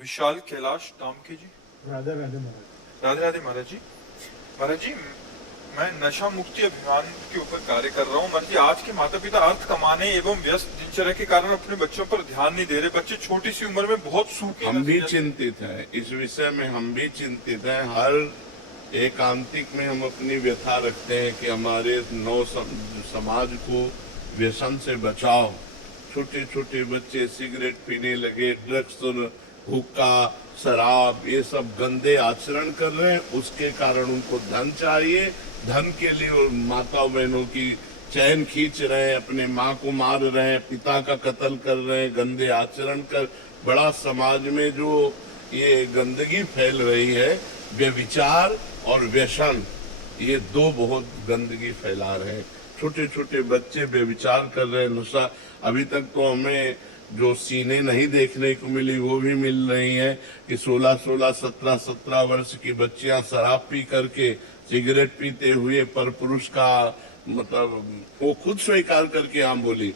विशाल कैलाश डामके जी। राधे राधे महाराज। राधे राधे महाराज जी। महाराज जी, मैं नशा मुक्ति अभियान के ऊपर कार्य कर रहा हूँ। महाराज जी, आज के माता पिता अर्थ कमाने एवं व्यस्त दिनचर्या के कारण अपने बच्चों पर ध्यान नहीं दे रहे। बच्चे छोटी सी उम्र में बहुत सूखे। हम भी चिंतित हैं इस विषय में, हम भी चिंतित हैं। हर एकांतिक में हम अपनी व्यथा रखते हैं कि हमारे समाज को व्यसन से बचाओ। छोटे छोटे बच्चे सिगरेट पीने लगे, ड्रग्स, हुक्का, शराब, ये सब गंदे आचरण कर रहे हैं। उसके कारण उनको धन चाहिए, धन के लिए वो माता बहनों की चैन खींच रहे हैं, अपने माँ को मार रहे हैं, पिता का कत्ल कर रहे हैं, गंदे आचरण कर। बड़ा समाज में जो ये गंदगी फैल रही है, व्यभिचार और व्यसन, ये दो बहुत गंदगी फैला रहे हैं। छोटे छोटे बच्चे व्यभिचार कर रहे हैं, नशा। अभी तक तो हमें जो सीने नहीं देखने को मिली वो भी मिल रही हैं कि 16-16, 17-17 वर्ष की बच्चियां शराब पी करके, सिगरेट पीते हुए पर पुरुष का मतलब वो खुद स्वीकार करके हम बोली।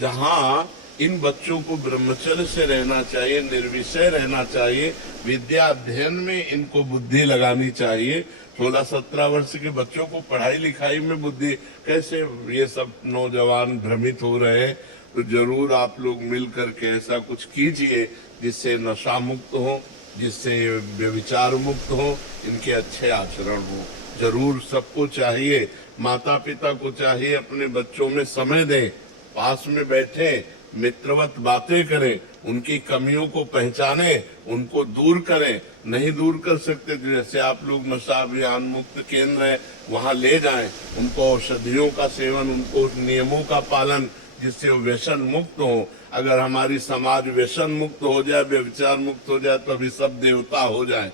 जहां इन बच्चों को ब्रह्मचर्य से रहना चाहिए, निर्विषय रहना चाहिए, विद्या अध्ययन में इनको बुद्धि लगानी चाहिए। 16-17 वर्ष के बच्चों को पढ़ाई लिखाई में बुद्धि कैसे, ये सब नौजवान भ्रमित हो रहे हैं। तो जरूर आप लोग मिल करके ऐसा कुछ कीजिए जिससे नशा मुक्त हो, जिससे व्यभिचार मुक्त हो, इनके अच्छे आचरण हो। जरूर सबको चाहिए, माता पिता को चाहिए अपने बच्चों में समय दें, पास में बैठे, मित्रवत बातें करें, उनकी कमियों को पहचाने, उनको दूर करें। नहीं दूर कर सकते तो जैसे आप लोग नशा अभियान मुक्त केंद्र है वहां ले जाएं, उनको औषधियों का सेवन, उनको नियमों का पालन, जिससे वो व्यसन मुक्त हो। अगर हमारी समाज व्यसन मुक्त हो जाए, व्यभिचार मुक्त हो जाए, तो अभी सब देवता हो जाए।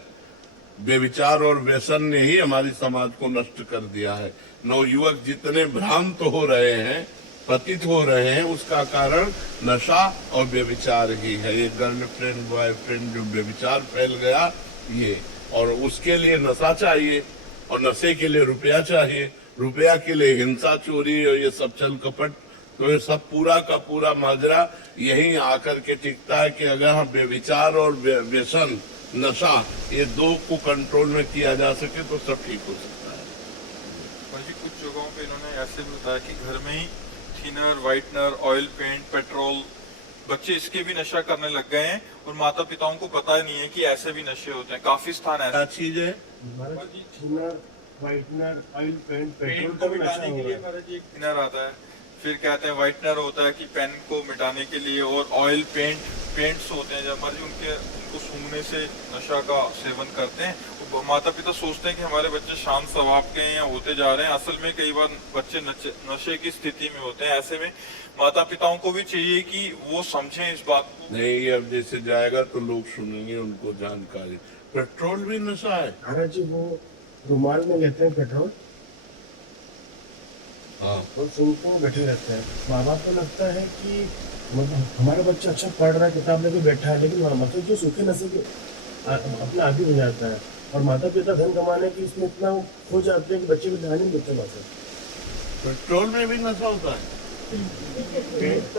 व्यभिचार और व्यसन ने ही हमारी समाज को नष्ट कर दिया है। नवयुवक जितने भ्रांत हो रहे हैं, पतित हो रहे हैं, उसका कारण नशा और व्यभिचार ही है। ये गर्लफ्रेंड बॉयफ्रेंड जो व्यभिचार फैल गया ये, और उसके लिए नशा चाहिए और नशे के लिए रुपया चाहिए, रुपया के लिए हिंसा, चोरी और ये सब चल कपट। तो ये सब पूरा का पूरा माजरा यही आकर के टिकता है कि अगर हम व्यभिचार और व्यसन, नशा, ये दो को कंट्रोल में किया जा सके तो सब ठीक हो सकता है। जी, कुछ जगहों पे इन्होंने ऐसे भी बताया कि घर में ही thinner, whitener, oil paint, petrol, बच्चे इसके भी नशा करने लग गए हैं और माता पिताओं को पता नहीं है कि ऐसे भी नशे होते हैं। काफी स्थान ऐसा क्या चीज है? Thinner, whitener, oil paint, petrol paint को मिटाने के लिए महाराज जी एक थिनर आता है, फिर कहते हैं व्हाइटनर होता है कि पेन को मिटाने के लिए, और ऑयल पेंट्स होते हैं जब मर्जी उनको सूंघने से नशा का सेवन करते हैं। माता पिता सोचते हैं कि हमारे बच्चे शांत स्वभाव के हैं या होते जा रहे हैं, असल में कई बार बच्चे नशे की स्थिति में होते हैं। ऐसे में माता पिताओं को भी चाहिए कि वो समझें इस बात को। नहीं, अब जैसे जाएगा तो लोग सुनेंगे, उनको जानकारी। पेट्रोल भी नशा है महाराज जी। वो रुमाल में लेते हैं पेट्रोल, हाँ, और सुनते बैठे रहते हैं। माँ बाप को लगता है कि मतलब हमारा बच्चा अच्छा पढ़ रहा है, किताब लेके बैठा है, लेकिन मतलब जो सूखे नशे के अपना आदि हो जाता है, और माता पिता धन कमाने की इसमें इतना खो जाते हैं कि बच्चे को ध्यान नहीं देते। बात पेट्रोल में भी नशा होता है।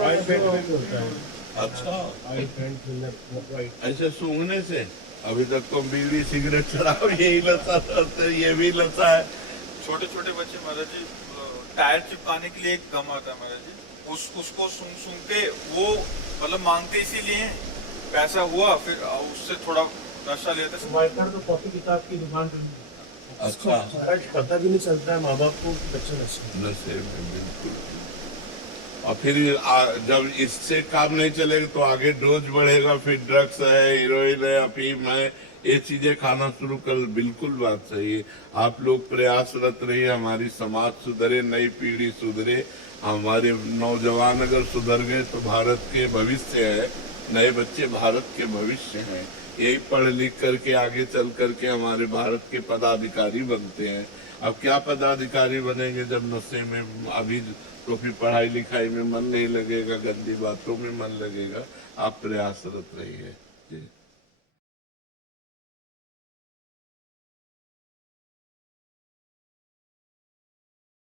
ऑयल पेंट में भी होता है। अच्छा, ऑयल पेंट, थिनर, ऐसे सूंघने से? अभी तक तो बीड़ी, सिगरेट, शराब यही नशा करते हैं, ये भी नशा है। छोटे छोटे बच्चे महाराज जी टायर चिपकाने के लिए एक गम आता है महाराज जी, उसको सूंघ के वो मतलब मांगते इसीलिए पैसा हुआ, फिर उससे थोड़ा नशा लेते हैं। व्हाइटनर तो कॉपी किताब की दुकान पे। अच्छा, पता भी नहीं चलता है माँ बाप को कि बच्चा नशे में बिल्कुल। और फिर जब इससे काम नहीं चलेगा तो आगे डोज बढ़ेगा, फिर ड्रग्स है, हीरोइन है, अफीम है, ये चीजें खाना शुरू कर। बिल्कुल बात सही है। आप लोग प्रयासरत रहिए, हमारी समाज सुधरे, नई पीढ़ी सुधरे। हमारे नौजवान अगर सुधर गए तो भारत के भविष्य है, नए बच्चे भारत के भविष्य हैं। यही पढ़ लिख करके आगे चल करके हमारे भारत के पदाधिकारी बनते हैं। अब क्या पदाधिकारी बनेंगे जब नशे में, अभी तो फिर पढ़ाई लिखाई में मन नहीं लगेगा, गंदी बातों में मन लगेगा। आप प्रयासरत रहिए जी।